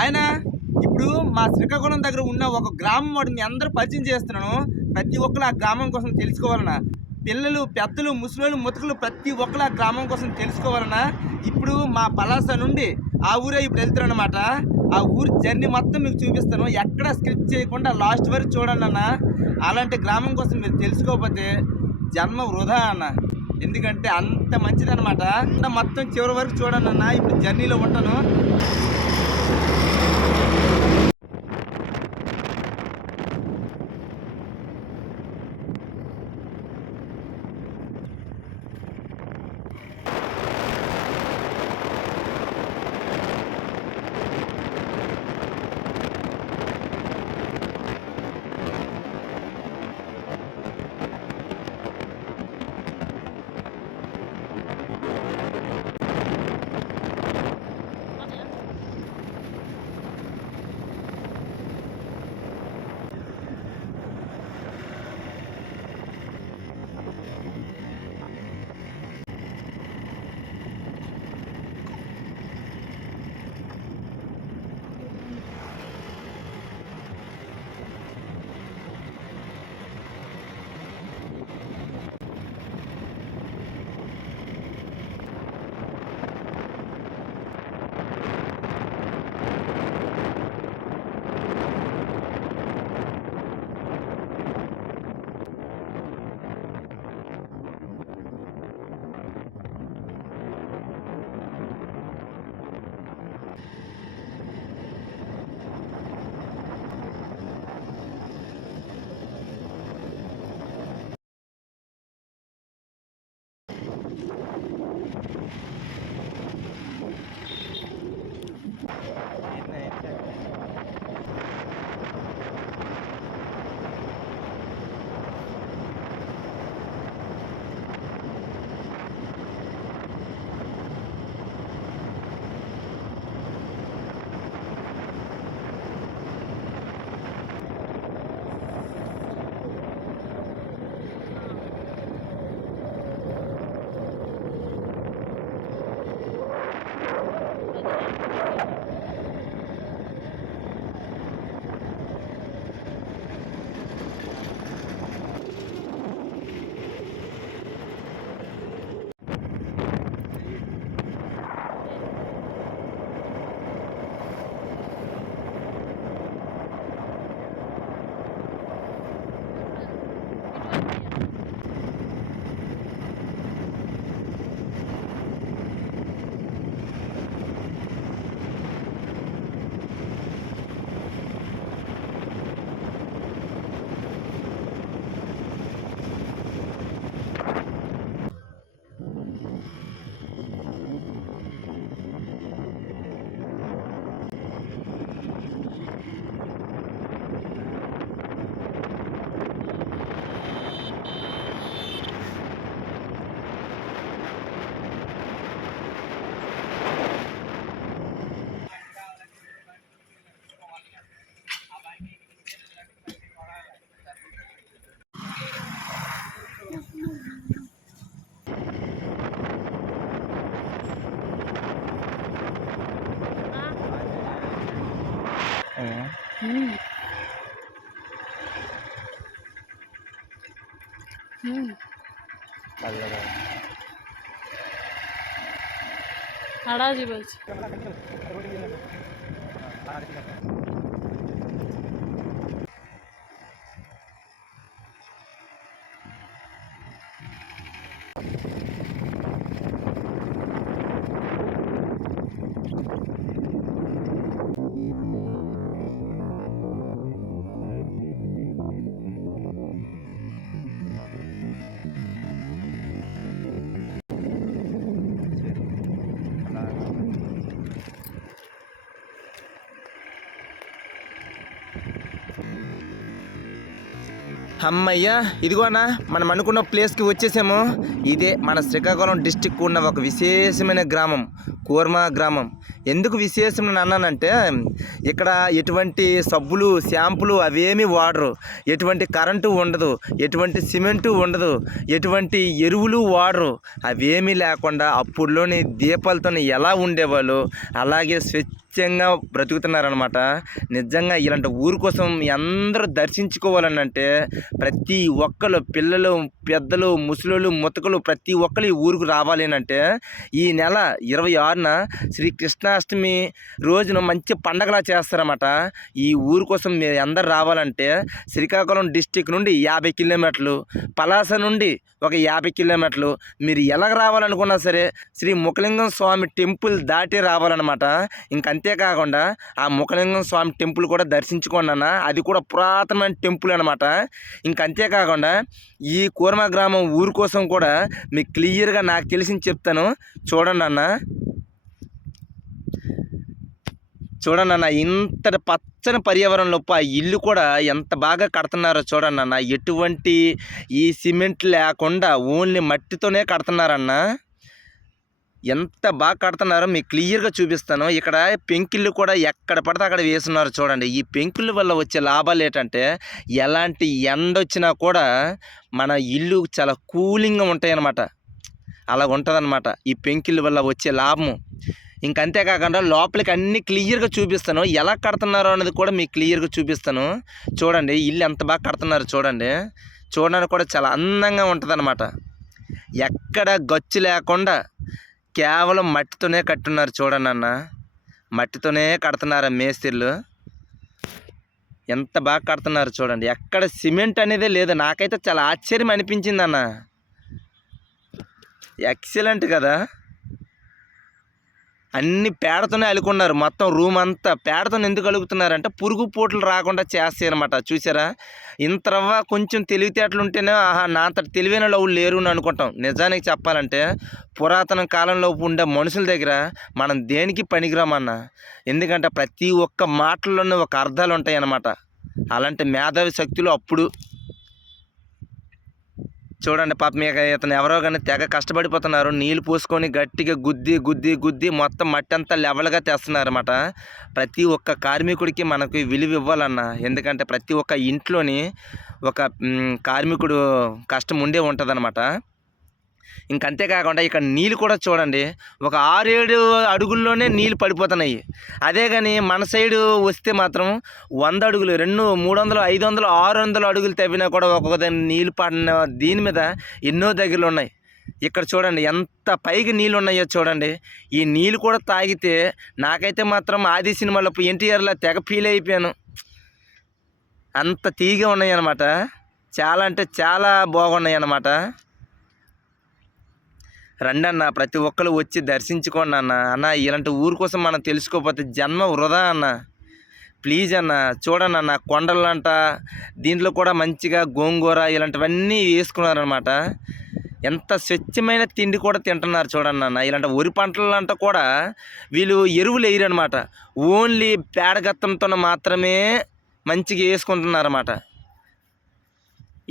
ఆయన ఇప్పుడు మా శ్రీకాకుళం దగ్గర ఉన్న ఒక గ్రామం వాడు మీ అందరూ పరిచయం చేస్తున్నాను. ప్రతి ఒక్కరు ఆ గ్రామం కోసం తెలుసుకోవాలన్నా, పిల్లలు పెద్దలు ముసలోళ్ళు ముతకలు ప్రతి ఒక్కరు ఆ గ్రామం కోసం తెలుసుకోవాలన్నా. ఇప్పుడు మా పలాస నుండి ఆ ఊరే ఇప్పుడు వెళ్తున్నానమాట. ఆ ఊరు జర్నీ మొత్తం మీకు చూపిస్తాను. ఎక్కడ స్కిప్ చేయకుండా లాస్ట్ వరకు చూడండి అన్న. అలాంటి గ్రామం కోసం మీరు తెలుసుకోకపోతే జన్మ వృధా అన్న. ఎందుకంటే అంత మంచిదన్నమాట. మొత్తం చివరి వరకు చూడండి అన్న. ఇప్పుడు జర్నీలో ఉంటాను. হাড়াজি বলছি। అమ్మయ్యా, ఇదిగోనా మనం అనుకున్న ప్లేస్కి వచ్చేసాము. ఇదే మన శ్రీకాకుళం డిస్టిక్ ఉన్న ఒక విశేషమైన గ్రామం, కూర్మ గ్రామం. ఎందుకు విశేషం అన్నానంటే, ఇక్కడ ఎటువంటి సబ్బులు షాంపులు అవేమీ వాడరు, ఎటువంటి కరెంటు ఉండదు, ఎటువంటి సిమెంటు ఉండదు, ఎటువంటి ఎరువులు వాడరు. అవేమీ లేకుండా అప్పుడులోని దీపాలతో ఎలా ఉండేవాళ్ళు అలాగే నిత్యంగా బ్రతుకుతున్నారనమాట. నిజంగా ఇలాంటి ఊరు కోసం అందరూ దర్శించుకోవాలని అంటే ప్రతి ఒక్కరు పిల్లలు, పెద్దలు, ముసలోళ్ళు, ముతకలు ప్రతి ఒక్కరు ఈ ఊరికి రావాలి అంటే ఈ నెల 26న శ్రీ కృష్ణాష్టమి రోజున మంచి పండగలా చేస్తారన్నమాట. ఈ ఊరు కోసం మీరు అందరు రావాలంటే శ్రీకాకుళం డిస్టిక్ నుండి 50 కిలోమీటర్లు, పలాస నుండి ఒక 50 కిలోమీటర్లు, మీరు ఎలాగ రావాలనుకున్నా సరే శ్రీ ముఖలింగం స్వామి టెంపుల్ దాటి రావాలన్నమాట. ఇంకంతేకాకుండా ఆ ముఖలింగం స్వామి టెంపుల్ కూడా దర్శించుకోండి అన్న. అది కూడా పురాతనమైన టెంపుల్ అనమాట. ఇంకంతేకాకుండా ఈ కూర్మ గ్రామం ఊరు కోసం కూడా మీకు క్లియర్గా నాకు తెలిసింది చెప్తాను. చూడండి అన్న, చూడండి అన్న, ఇంతటి పచ్చని పర్యావరణంలో ఆ ఇల్లు కూడా ఎంత బాగా కడుతున్నారో చూడండి అన్న. ఎటువంటి ఈ సిమెంట్ లేకుండా ఓన్లీ మట్టితోనే కడుతున్నారన్న. ఎంత బాగా కడుతున్నారో మీకు క్లియర్గా చూపిస్తాను. ఇక్కడ పెంకిళ్ళు కూడా ఎక్కడ పడితే అక్కడ వేస్తున్నారు చూడండి. ఈ పెంకుల వల్ల వచ్చే లాభాలు ఏంటంటే ఎలాంటి ఎండ వచ్చినా కూడా మన ఇల్లు చాలా కూలింగ్గా ఉంటాయి అన్నమాట. అలా ఉంటుందన్నమాట ఈ పెంకిళ్ళ వల్ల వచ్చే లాభము. ఇంకంతేకాకుండా లోపలికి అన్ని క్లియర్గా చూపిస్తాను. ఎలా కడుతున్నారో అనేది కూడా మీకు క్లియర్గా చూపిస్తాను. చూడండి ఇల్లు ఎంత బాగా కడుతున్నారు చూడండి. చూడడానికి కూడా చాలా అందంగా ఉంటుందన్నమాట. ఎక్కడ గచ్చు లేకుండా కేవలం మట్టితోనే కట్టున్నారు చూడండి అన్న. మట్టితోనే కడుతున్నారు మేస్త్రీలు. ఎంత బాగా కడుతున్నారు చూడండి. ఎక్కడ సిమెంట్ అనేదే లేదు. నాకైతే చాలా ఆశ్చర్యం అనిపించింది అన్న. ఎక్సలెంట్ కదా. అన్ని పేడతోనే అలుకున్నారు. మొత్తం రూమ్ అంతా పేడతో ఎందుకు అలుకుతున్నారంటే పురుగు పోట్లు రాకుండా చేస్తాయి అనమాట. చూసారా, ఇంతరవ్వ కొంచెం తెలివితేటలు ఉంటేనే ఆహా నా అంతటి తెలివైన వాళ్ళు లేరు అని అనుకుంటాం. నిజానికి చెప్పాలంటే పురాతన కాలంలో ఉండే మనుషుల దగ్గర మనం దేనికి పనికిరామన్న. ఎందుకంటే ప్రతి ఒక్క మాటల్లోనే ఒక అర్థాలు ఉంటాయి అన్నమాట. అలాంటి మేధావి శక్తులు అప్పుడు చూడండి. పాపం ఇతను ఎవరో కానీ తెగ కష్టపడిపోతున్నారు. నీళ్ళు పోసుకొని గట్టిగా గుద్ది మొత్తం మట్టి అంతా లెవెల్గా తెస్తున్నారు అన్నమాట. ప్రతి ఒక్క కార్మికుడికి మనకు విలువ ఇవ్వాలన్న. ఎందుకంటే ప్రతి ఒక్క ఇంట్లోని ఒక కార్మికుడు కష్టం ఉండే ఉంటుంది. ఇంకంతేకాకుండా ఇక్కడ నీళ్ళు కూడా చూడండి. ఒక 6-7 అడుగుల్లోనే నీళ్ళు పడిపోతున్నాయి. అదే కానీ మన సైడు వస్తే మాత్రం 100 అడుగులు, 200, 300, 500, 600 అడుగులు తవ్వినా కూడా ఒక్కొక్క నీళ్ళు పడిన దీని మీద ఎన్నో దగ్గరలు ఉన్నాయి. ఇక్కడ చూడండి ఎంత పైకి నీళ్ళు ఉన్నాయో చూడండి. ఈ నీళ్ళు కూడా తాగితే నాకైతే మాత్రం ఆది సినిమాలో ఎన్టీఆర్లా తెగ ఫీల్ అయిపోయాను. అంత తీగా ఉన్నాయి అన్నమాట. చాలా అంటే చాలా బాగున్నాయి అన్నమాట. రండి అన్న, ప్రతి ఒక్కరు వచ్చి దర్శించుకోండి అన్న. అన్న ఇలాంటి ఊరు కోసం మనం తెలుసుకోకపోతే జన్మ వృధా అన్న. ప్లీజ్ అన్న చూడండి అన్న. కొండలంట దీంట్లో కూడా మంచిగా గోంగూర ఇలాంటివన్నీ వేసుకున్నారనమాట. ఎంత స్వచ్ఛమైన తిండి కూడా తింటున్నారు చూడండి అన్న. ఇలాంటి వరి పంటలంట కూడా వీళ్ళు ఎరువులు వేయరనమాట. ఓన్లీ పేడగత్తంతో మాత్రమే మంచిగా వేసుకుంటున్నారన్నమాట.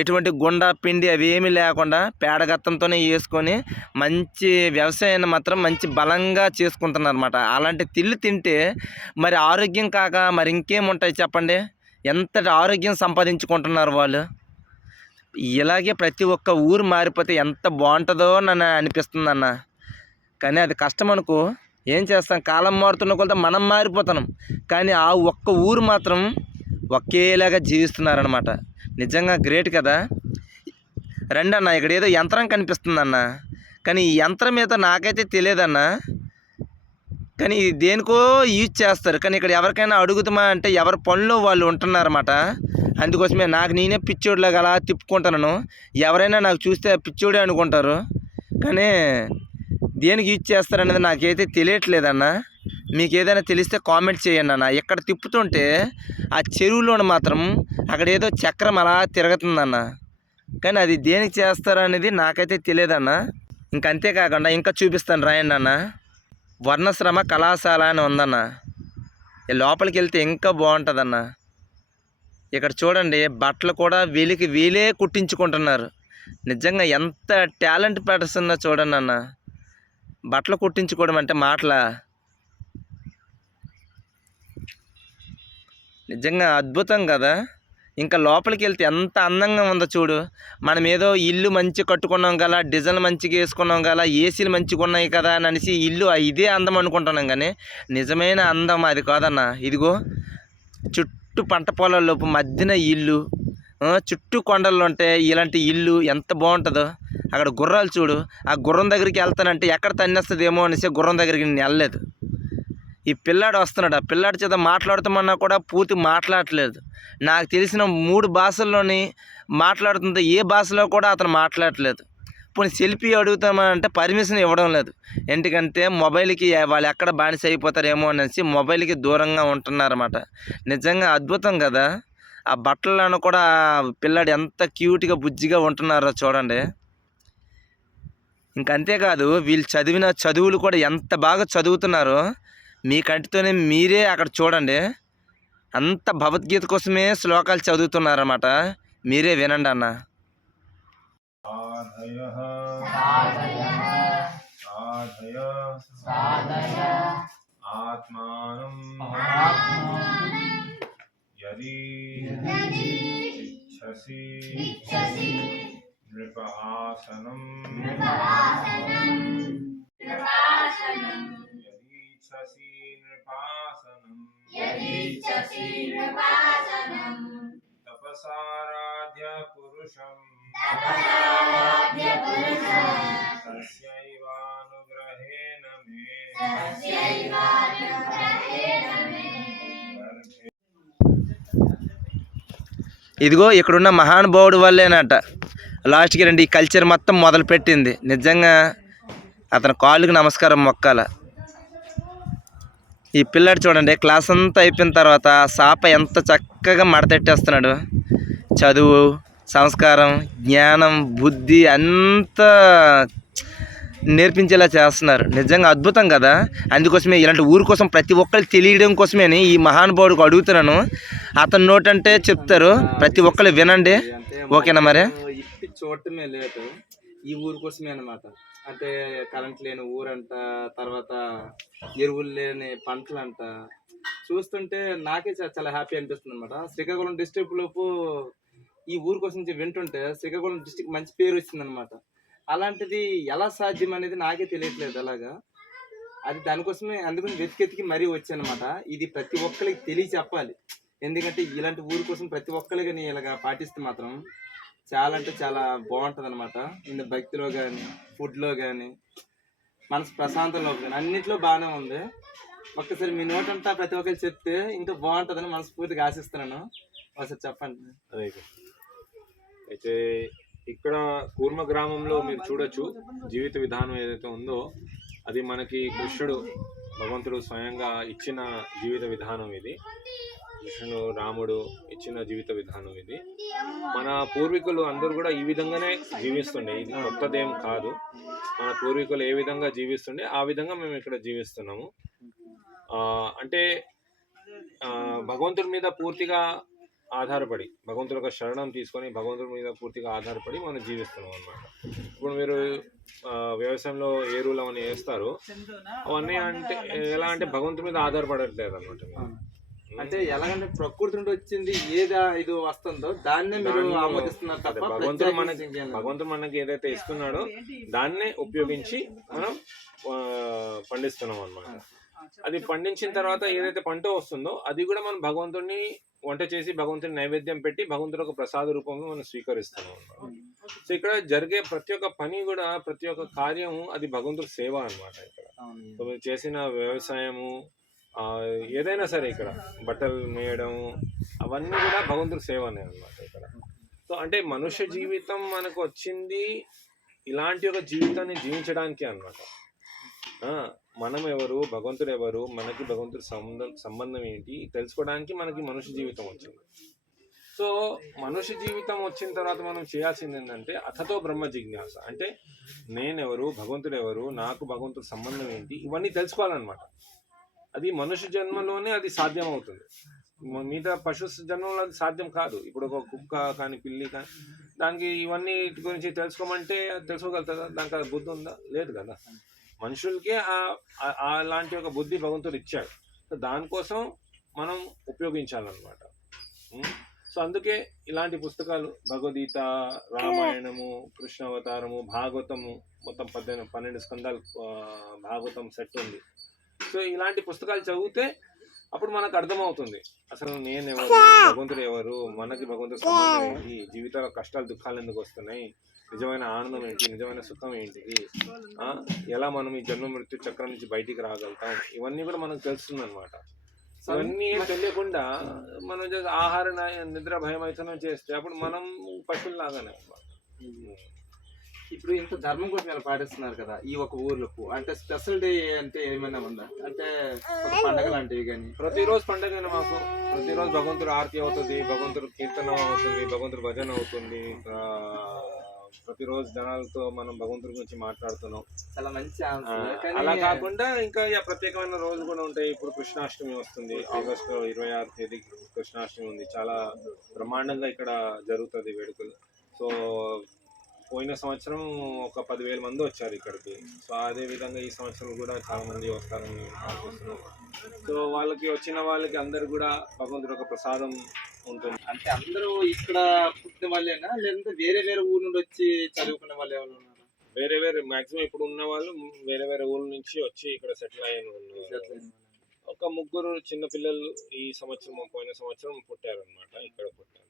ఎటువంటి గుండ పిండి అవి ఏమీ లేకుండా పేడగత్తంతోనే వేసుకొని మంచి వ్యవసాయాన్ని మాత్రం మంచి బలంగా చేసుకుంటున్నారు అన్నమాట. అలాంటి తిళ్ళు తింటే మరి ఆరోగ్యం కాక మరి ఇంకేముంటాయి చెప్పండి. ఎంతటి ఆరోగ్యం సంపాదించుకుంటున్నారు వాళ్ళు. ఇలాగే ప్రతి ఒక్క ఊరు మారిపోతే ఎంత బాగుంటుందో నన్ను అనిపిస్తుంది అన్న. కానీ అది కష్టం అనుకో. ఏం చేస్తాం, కాలం మారుతున్న కొలత మనం మారిపోతున్నాం. కానీ ఆ ఒక్క ఊరు మాత్రం ఒకేలాగా జీవిస్తున్నారనమాట. నిజంగా గ్రేట్ కదా. రండి అన్న, ఇక్కడ ఏదో యంత్రం కనిపిస్తుంది అన్న. కానీ ఈ యంత్రం ఏదో నాకైతే తెలియదన్న. కానీ ఇది దేనికో యూజ్ చేస్తారు. కానీ ఇక్కడ ఎవరికైనా అడుగుతామా అంటే ఎవరి పనిలో వాళ్ళు ఉంటున్నారన్నమాట. అందుకోసమే నాకు నేనే పిచ్చోడిలాగా అలా తిప్పుకుంటున్నాను. ఎవరైనా నాకు చూస్తే పిచ్చోడే అనుకుంటారు. కానీ దేనికి యూజ్ చేస్తారనేది నాకైతే తెలియట్లేదన్న. మీకు ఏదైనా తెలిస్తే కామెంట్ చేయండి అన్న. ఎక్కడ తిప్పుతుంటే ఆ చెరువులోని మాత్రం అక్కడ ఏదో చక్రం అలా తిరుగుతుందన్న. కానీ అది దేనికి చేస్తారనేది నాకైతే తెలియదన్న. ఇంకంతేకాకుండా ఇంకా చూపిస్తాను రాయండి అన్న. వర్ణశ్రమ కళాశాల అని ఉందన్న. లోపలికి వెళ్తే ఇంకా బాగుంటుందన్న. ఇక్కడ చూడండి బట్టలు కూడా వీళ్ళకి వీళ్ళే కుట్టించుకుంటున్నారు. నిజంగా ఎంత టాలెంట్ పర్సన్ చూడండి అన్న. బట్టలు కుట్టించుకోవడం అంటే మాటలా. నిజంగా అద్భుతం కదా. ఇంకా లోపలికి వెళ్తే ఎంత అందంగా ఉందో చూడు. మనం ఏదో ఇల్లు మంచి కట్టుకున్నాం కదా, డిజైన్ మంచిగా వేసుకున్నాం కదా, ఏసీలు మంచిగా ఉన్నాయి కదా అని అనేసి ఇల్లు ఇదే అందం అనుకుంటున్నాం, కానీ నిజమైన అందం అది కాదన్న. ఇదిగో చుట్టూ పంట పొలాల్లోపు మధ్యన ఇల్లు, చుట్టూ కొండలు ఉంటాయి. ఇలాంటి ఇల్లు ఎంత బాగుంటుందో. అక్కడ గుర్రాలు చూడు, ఆ గుర్రం దగ్గరికి వెళ్తానంటే ఎక్కడ తన్నేస్తుందేమో అనేసి గుర్రం దగ్గరికి నేను వెళ్ళలేదు. ఈ పిల్లాడు వస్తున్నాడు, ఆ పిల్లాడి చేత మాట్లాడుతామన్నా కూడా పూర్తి మాట్లాడట్లేదు. నాకు తెలిసిన 3 భాషల్లోని మాట్లాడుతుంటే ఏ భాషలో కూడా అతను మాట్లాడట్లేదు. పోనీ సెల్ఫీ అడుగుతామంటే పర్మిషన్ ఇవ్వడం లేదు. ఎందుకంటే మొబైల్కి వాళ్ళు ఎక్కడ బానిస అయిపోతారేమో అనేసి మొబైల్కి దూరంగా ఉంటున్నారన్నమాట. నిజంగా అద్భుతం కదా. ఆ బట్టలను కూడా పిల్లాడు ఎంత క్యూట్గా బుజ్జిగా ఉంటున్నారో చూడండి. ఇంకంతేకాదు వీళ్ళు చదివిన చదువులు కూడా ఎంత బాగా చదువుతున్నారో మీ కంటితోనే మీరే అక్కడ చూడండి. అంత భగవద్గీత కోసమే శ్లోకాలు చదువుతున్నారన్నమాట. మీరే వినండి అన్న. ఆత్మానం యది ఇచ్ఛసి నృపాసనం తపసారాధ్య పురుషం తస్యైవానుగ్రహేణ మే. ఇదిగో ఇక్కడున్న మహానుభావుడు వల్లేనట లాస్ట్కి రండి ఈ కల్చర్ మొత్తం మొదలుపెట్టింది. నిజంగా అతని కాళ్ళకి నమస్కారం మొక్కాల. ఈ పిల్లాడు చూడండి, క్లాస్ అంతా అయిపోయిన తర్వాత సాప ఎంత చక్కగా మడతెట్టేస్తున్నాడు. చదువు, సంస్కారం, జ్ఞానం, బుద్ధి అంతా నేర్పించేలా చేస్తున్నారు. నిజంగా అద్భుతం కదా. అందుకోసమే ఇలాంటి ఊరి కోసం ప్రతి ఒక్కరు తెలియడం కోసమే ఈ మహానుభావుడికి అడుగుతున్నాను. అతని నోటంటే చెప్తారు, ప్రతి ఒక్కరు వినండి. ఓకేనా? మరి ఇప్పి చూడటమే లేదు, ఈ ఊరి కోసమే అనమాట. అంటే కరెంట్ లేని ఊరంట, తర్వాత ఎరువులు లేని పంటలంట. చూస్తుంటే నాకే చాలా హ్యాపీ అనిపిస్తుంది అనమాట. శ్రీకాకుళం డిస్ట్రిక్ట్ లోపు ఈ ఊరి కోసం వింటుంటే శ్రీకాకుళం డిస్ట్రిక్ట్ మంచి పేరు వచ్చింది అనమాట. అలాంటిది ఎలా సాధ్యం అనేది నాకే తెలియట్లేదు. అలాగా అది దానికోసమే అందుకని వెతికెతికి మరీ వచ్చానమాట. ఇది ప్రతి ఒక్కరికి తెలియ చెప్పాలి. ఎందుకంటే ఇలాంటి ఊరి కోసం ప్రతి ఒక్కరికి ఇలాగా పాటిస్తే మాత్రం చాలా అంటే చాలా బాగుంటుంది అనమాట. ఇంత భక్తిలో కానీ, ఫుడ్లో కానీ, మనసు ప్రశాంతంలో కానీ అన్నింటిలో బాగానే ఉంది. ఒక్కసారి మీ నోటంతా ప్రతి ఒక్కరికి చెప్తే ఇంకా బాగుంటుందని మనస్ఫూర్తిగా ఆశిస్తున్నాను. ఒకసారి చెప్పండి. అయితే ఇక్కడ కూర్మ గ్రామంలో మీరు చూడొచ్చు జీవిత విధానం ఏదైతే ఉందో అది మనకి కృష్ణుడు భగవంతుడు స్వయంగా ఇచ్చిన జీవిత విధానం ఇది. కృష్ణుడు రాముడు ఇచ్చిన జీవిత విధానం ఇది. మన పూర్వీకులు అందరూ కూడా ఈ విధంగానే జీవిస్తుండే. ఇది కొత్తదేం కాదు. మన పూర్వీకులు ఏ విధంగా జీవిస్తుండే ఆ విధంగా మేము ఇక్కడ జీవిస్తున్నాము. అంటే భగవంతుడి మీద పూర్తిగా ఆధారపడి, భగవంతుడి యొక్క శరణం తీసుకొని భగవంతుడి మీద పూర్తిగా ఆధారపడి మనం జీవిస్తున్నాం అన్నమాట. ఇప్పుడు మీరు వ్యవసాయంలో ఎరువులు అవన్నీ వేస్తారు, అవన్నీ అంటే ఎలా అంటే భగవంతుడి మీద ఆధారపడట్లేదు అన్నమాట. అంటే ఎలాగంటే ప్రకృతి నుండి వచ్చింది ఏదా ఇది వస్తుందో దాన్నే మీరు ఆమోదిస్తున్నారు తప్ప భగవంతుడు మనకి ఏదైతే ఇస్తున్నాడో దాన్నే ఉపయోగించి మనం పండిస్తున్నాం అన్నమాట. అది పండించిన తర్వాత ఏదైతే పంట వస్తుందో అది కూడా మనం భగవంతుడిని వంట చేసి భగవంతుని నైవేద్యం పెట్టి భగవంతుడు ఒక ప్రసాద రూపంలో మనం స్వీకరిస్తున్నాం అన్నమాట. సో ఇక్కడ జరిగే ప్రతి ఒక్క పని కూడా, ప్రతి ఒక్క కార్యం అది భగవంతుడి సేవ అన్నమాట. ఇక్కడ సో మీరు చేసిన వ్యవసాయము ఏదైనా సరే, ఇక్కడ బట్టలు నేయడం అవన్నీ కూడా భగవంతుడి సేవనే అన్నమాట ఇక్కడ. సో అంటే మనుష్య జీవితం మనకు వచ్చింది ఇలాంటి ఒక జీవితాన్ని జీవించడానికి అన్నమాట. మనం ఎవరు, భగవంతుడు ఎవరు, మనకి భగవంతుడి సంబంధం ఏంటి తెలుసుకోవడానికి మనకి మనుష్య జీవితం వచ్చింది. సో మనుష్య జీవితం వచ్చిన తర్వాత మనం చేయాల్సింది ఏంటంటే అథతో బ్రహ్మ జిజ్ఞాస. అంటే నేనెవరు, భగవంతుడు ఎవరు, నాకు భగవంతుడి సంబంధం ఏంటి, ఇవన్నీ తెలుసుకోవాలన్నమాట. అది మనుష్య జన్మలోనే అది సాధ్యం అవుతుంది. మిగతా పశు జన్మలో అది సాధ్యం కాదు. ఇప్పుడు ఒక కుక్క కానీ, పిల్లి కానీ, దానికి ఇవన్నీ గురించి తెలుసుకోమంటే తెలుసుకోగలుగుతుందా? దానికి అది బుద్ధి ఉందా? లేదు కదా. మనుషులకే అలాంటి ఒక బుద్ధి భగవంతుడు ఇచ్చాడు. సో దానికోసం మనం ఉపయోగించాలన్నమాట. సో అందుకే ఇలాంటి పుస్తకాలు భగవద్గీత, రామాయణము, కృష్ణ అవతారము, భాగవతము, మొత్తం 12 స్కందాలు భాగవతం సెట్ ఉంది. సో ఇలాంటి పుస్తకాలు చదివితే అప్పుడు మనకు అర్థమవుతుంది అసలు నేను ఎవరు, భగవంతుడు ఎవరు, మనకి భగవంతుడు సంబంధం ఏంటి, జీవితాల కష్టాలు దుఃఖాలు ఎందుకు వస్తున్నాయి, నిజమైన ఆనందం ఏంటి, నిజమైన సుఖం ఏంటిది, ఎలా మనం ఈ జన్మ మృత్యు చక్రం నుంచి బయటికి రాగలుగుతాం, ఇవన్నీ కూడా మనకు తెలుస్తుంది అనమాట. ఇవన్నీ తెలియకుండా మనం ఆహార నిద్ర భయమైతనం చేస్తే అప్పుడు మనం పశువులాగానే అనమాట. ఇప్పుడు ఇంత ధర్మం కోసం ఇలా పాటిస్తున్నారు కదా ఈ ఒక ఊర్లకు, అంటే స్పెషల్ డే అంటే ఏమైనా ఉందా, అంటే ఒక పండగ లాంటివి కానీ? ప్రతిరోజు పండగనే మాకు. ప్రతిరోజు భగవంతుడు ఆరతి అవుతుంది, భగవంతుడు కీర్తన అవుతుంది, భగవంతుడు భజన అవుతుంది. ప్రతిరోజు జనాలతో మనం భగవంతుడి గురించి మాట్లాడుతున్నాం. చాలా మంచి అలా కాకుండా ఇంకా ప్రత్యేకమైన రోజులు కూడా ఉంటాయి. ఇప్పుడు కృష్ణాష్టమి వస్తుంది, ఆగస్టు 26వ తేదీ కృష్ణాష్టమి ఉంది. చాలా బ్రహ్మాండంగా ఇక్కడ జరుగుతుంది వేడుకలు. సో పోయిన సంవత్సరం ఒక 10,000 మంది వచ్చారు ఇక్కడికి. సో అదే విధంగా ఈ సంవత్సరం కూడా చాలా మంది వస్తారని ఆశిస్తున్నాం. సో వాళ్ళకి వచ్చిన వాళ్ళకి అందరు కూడా భగవంతుడు ఒక ప్రసాదం ఉంటుంది. అంటే అందరూ ఇక్కడ పుట్టిన వాళ్ళేనా, లేదంటే వేరే వేరే ఊరు నుండి వచ్చి చదువుకునే వాళ్ళు ఎవరు ఉన్నారు? వేరే మాక్సిమం ఇప్పుడు ఉన్న వాళ్ళు వేరే ఊళ్ళ నుంచి వచ్చి ఇక్కడ సెటిల్ అయిన ఉన్నారు. ఒక 3 చిన్న పిల్లలు ఈ సంవత్సరం పోయిన సంవత్సరం పుట్టారు అనమాట, ఇక్కడ పుట్టారు.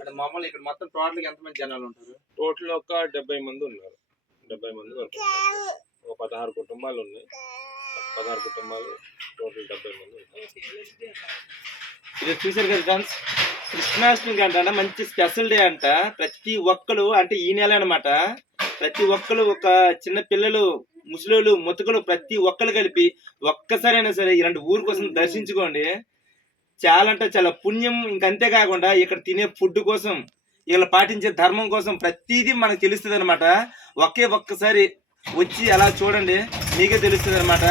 అంటే మామూలు ఇక్కడ మొత్తం టోటల్ ఎంతమంది జనాలు ఉంటారు? టోటల్ ఒక 70 మంది ఉన్నారు. 70 మంది వరకు. ఒక 16 కుటుంబాలు ఉన్నాయి. 16 కుటుంబాలు టోటల్ 70 మంది ఉంటారు. ఇది చూసారు కదా ఫ్రెండ్స్, కృష్ణాష్టమికి అంట మంచి స్పెషల్ డే అంట. ప్రతి ఒక్కరు అంటే ఈ నెల అనమాట, ప్రతి ఒక్కరు ఒక చిన్న పిల్లలు, ముసలోళ్ళు, ముతకలు ప్రతి ఒక్కరు కలిపి ఒక్కసారైనా సరే ఇలాంటి ఊరు కోసం దర్శించుకోండి. చాలా అంటే చాలా పుణ్యం. ఇంకంతే కాకుండా ఇక్కడ తినే ఫుడ్ కోసం, ఇలా పాటించే ధర్మం కోసం ప్రతిదీ మనకు తెలుస్తుంది అనమాట. ఒక్కసారి వచ్చి అలా చూడండి, మీకే తెలుస్తుంది అనమాట.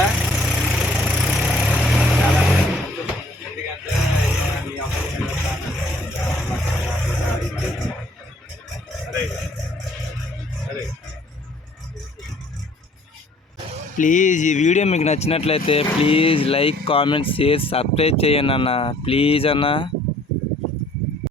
ప్లీజ్ ఈ వీడియో మీకు నచ్చినట్లయితే please like, comment, share, subscribe చేయండి అన్న, ప్లీజ్ అన్న.